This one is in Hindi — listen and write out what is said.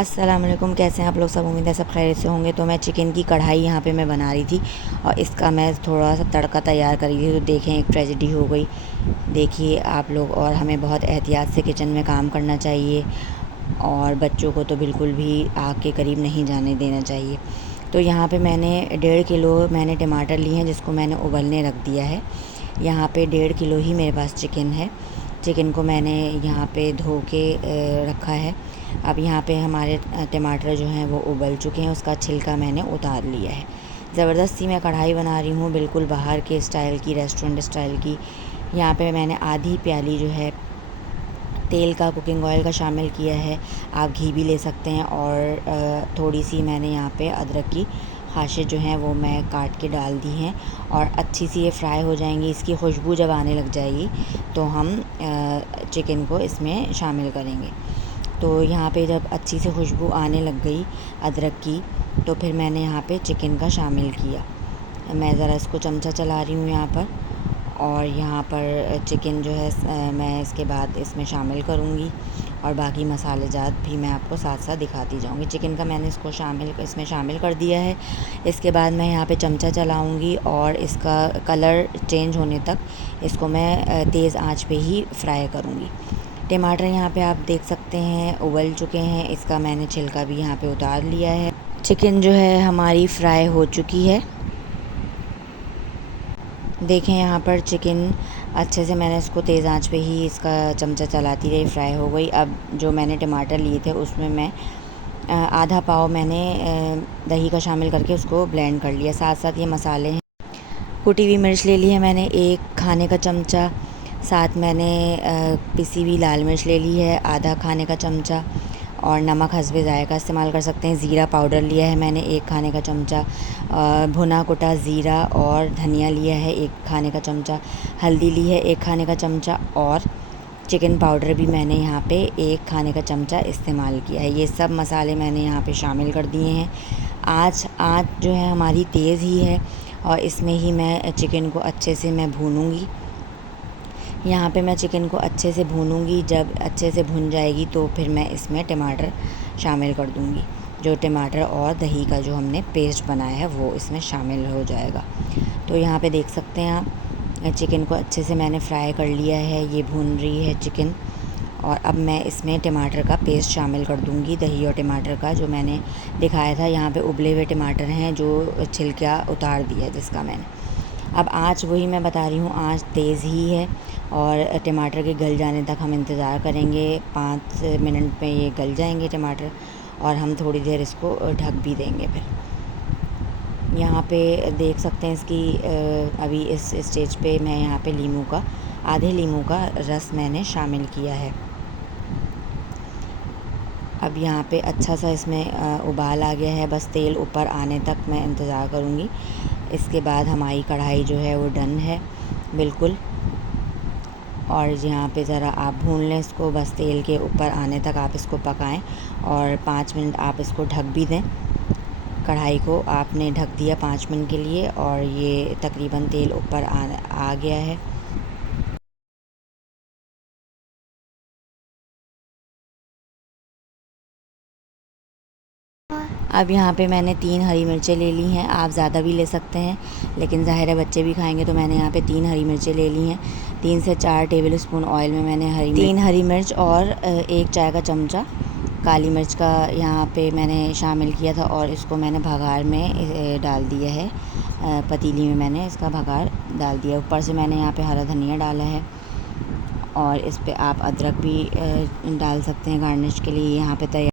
अस्सलाम वालेकुम, कैसे हैं आप लोग सब। उम्मीद है सब खैरियत से होंगे। तो मैं चिकन की कढ़ाई यहाँ पे मैं बना रही थी और इसका मैं थोड़ा सा तड़का तैयार कर रही थी। तो देखें, एक ट्रेजेडी हो गई। देखिए आप लोग, और हमें बहुत एहतियात से किचन में काम करना चाहिए और बच्चों को तो बिल्कुल भी आग के करीब नहीं जाने देना चाहिए। तो यहाँ पे मैंने 1.5 किलो मैंने टमाटर लिए हैं, जिसको मैंने उबलने रख दिया है। यहाँ पे 1.5 किलो ही मेरे पास चिकन है। चिकन को मैंने यहाँ पे धो के रखा है। अब यहाँ पे हमारे टमाटर जो हैं वो उबल चुके हैं, उसका छिलका मैंने उतार लिया है। ज़बरदस्ती मैं कढ़ाई बना रही हूँ, बिल्कुल बाहर के स्टाइल की, रेस्टोरेंट स्टाइल की। यहाँ पे मैंने आधी प्याली जो है तेल का, कुकिंग ऑयल का शामिल किया है। आप घी भी ले सकते हैं। और थोड़ी सी मैंने यहाँ पे अदरक की खाशें जो हैं वो मैं काट के डाल दी हैं और अच्छी सी ये फ्राई हो जाएंगी। इसकी खुशबू जब आने लग जाएगी तो हम चिकन को इसमें शामिल करेंगे। तो यहाँ पे जब अच्छी से खुशबू आने लग गई अदरक की, तो फिर मैंने यहाँ पे चिकन का शामिल किया। मैं ज़रा इसको चमचा चला रही हूँ यहाँ पर। और यहाँ पर चिकन जो है मैं इसके बाद इसमें शामिल करूँगी और बाकी मसाले जात भी मैं आपको साथ साथ दिखाती जाऊँगी। चिकन का मैंने इसमें शामिल कर दिया है। इसके बाद मैं यहाँ पे चमचा चलाऊँगी और इसका कलर चेंज होने तक इसको मैं तेज़ आंच पे ही फ्राई करूँगी। टमाटर यहाँ पे आप देख सकते हैं उबल चुके हैं। इसका मैंने छिलका भी यहाँ पे उतार लिया है। चिकन जो है हमारी फ्राई हो चुकी है। देखें यहाँ पर चिकन अच्छे से मैंने इसको तेज़ आंच पे ही इसका चमचा चलाती रही, फ्राई हो गई। अब जो मैंने टमाटर लिए थे उसमें मैं आधा पाव मैंने दही का शामिल करके उसको ब्लेंड कर लिया। साथ साथ ये मसाले हैं। कुटी हुई मिर्च ले ली है मैंने 1 खाने का चमचा। साथ मैंने पिसी हुई लाल मिर्च ले ली है आधा खाने का चमचा। और नमक हस्बे ज़ायक़ा इस्तेमाल कर सकते हैं। ज़ीरा पाउडर लिया है मैंने 1 खाने का चमचा। भुना कुटा ज़ीरा और धनिया लिया है 1 खाने का चमचा। हल्दी ली है 1 खाने का चमचा। और चिकन पाउडर भी मैंने यहाँ पे 1 खाने का चमचा इस्तेमाल किया है। ये सब मसाले मैंने यहाँ पे शामिल कर दिए हैं। आँच जो है हमारी तेज़ ही है और इसमें ही मैं चिकन को अच्छे से मैं भूनूँगी। यहाँ पे मैं चिकन को अच्छे से भूनूँगी। जब अच्छे से भुन जाएगी तो फिर मैं इसमें टमाटर शामिल कर दूँगी। जो टमाटर और दही का जो हमने पेस्ट बनाया है वो इसमें शामिल हो जाएगा। तो यहाँ पे देख सकते हैं आप, चिकन को अच्छे से मैंने फ्राई कर लिया है। ये भून रही है चिकन। और अब मैं इसमें टमाटर का पेस्ट शामिल कर दूँगी, दही और टमाटर का, जो मैंने दिखाया था। यहाँ पे उबले हुए टमाटर हैं जो छिलका उतार दिया जिसका मैंने। अब आँच वही मैं बता रही हूँ, आँच तेज़ ही है और टमाटर के गल जाने तक हम इंतज़ार करेंगे। 5 मिनट में ये गल जाएंगे टमाटर और हम थोड़ी देर इसको ढक भी देंगे। फिर यहाँ पे देख सकते हैं इसकी अभी इस स्टेज पे मैं यहाँ पे आधे लीमू का रस मैंने शामिल किया है। अब यहाँ पे अच्छा सा इसमें उबाल आ गया है। बस तेल ऊपर आने तक मैं इंतज़ार करूँगी। इसके बाद हमारी कढ़ाई जो है वो डन है बिल्कुल। और यहाँ पे ज़रा आप भून लें इसको, बस तेल के ऊपर आने तक आप इसको पकाएं और 5 मिनट आप इसको ढक भी दें। कढ़ाई को आपने ढक दिया 5 मिनट के लिए और ये तकरीबन तेल ऊपर आ गया है। अब यहाँ पे मैंने 3 हरी मिर्चें ले ली हैं। आप ज़्यादा भी ले सकते हैं, लेकिन ज़ाहिर है बच्चे भी खाएंगे, तो मैंने यहाँ पे 3 हरी मिर्चें ले ली हैं। 3 से 4 टेबल स्पून ऑयल में मैंने 3 हरी मिर्च और 1 चाय का चमचा काली मिर्च का यहाँ पे मैंने शामिल किया था और इसको मैंने भगार में डाल दिया है। पतीली में मैंने इसका भगार डाल दिया। ऊपर से मैंने यहाँ पे हरा धनिया डाला है और इस पर आप अदरक भी डाल सकते हैं गार्निश के लिए। यहाँ पे तैयार